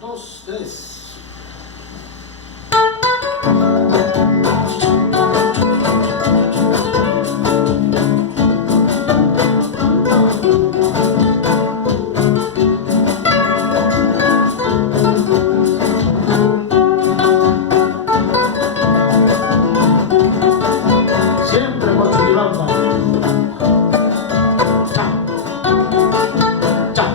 Dos, tres. Siempre por Chiribamba. Cha, cha.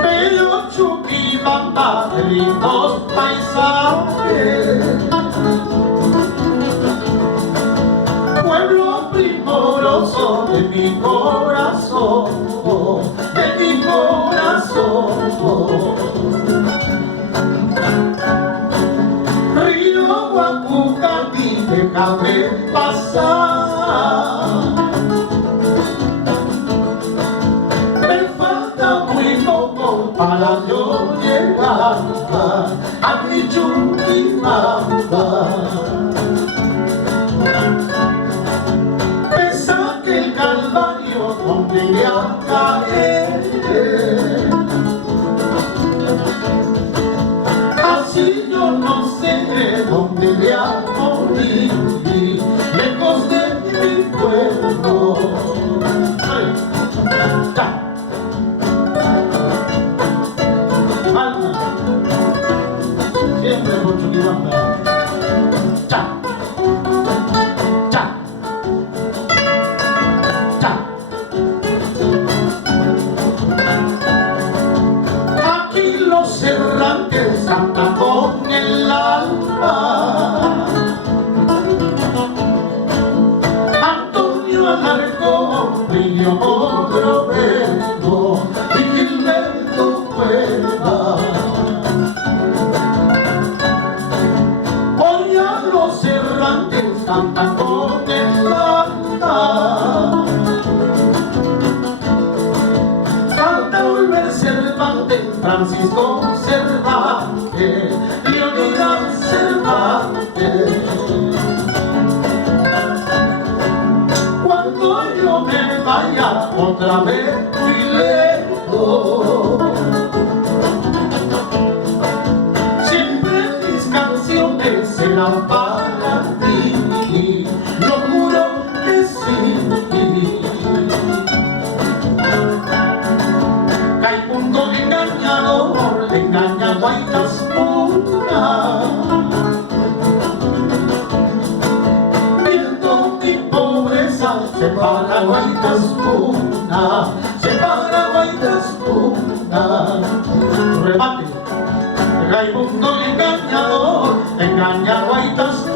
Pero Chuquibamba de lindos paisajes, pueblo primoroso de mi corazón, de mi corazón. Río Guacucatí, déjame pasar. Me falta muy poco para yo llegar a mi Chuquibamba. Pesa que el calvario donde le a caer, así yo no sé dónde le a morir, lejos de mi pueblo. ¡Ya! Alma, siempre por Chuquibamba. ¡Ya! ¡Ya! ¡Ya! Aquí los errantes andan con el alma. Antonio Alarcón, Plinio Mogrovejo y Gilberto Cueva. Hoy a los errantes andan con el alma. Falta volver Cervantes, Francisco Cervantes, Leonidas Cervantes. Cuando yo me vaya otra vez muy lejos, siempre mis canciones serán para ti, lo juro que sí. Caimundo engañador, engaña Guaitas-Puna. Viendo mi pobreza, separa Guaitas-Puna, separa Guaitas-Puna. Remate. Raimundo engañador, engaña Guaitas-Puna.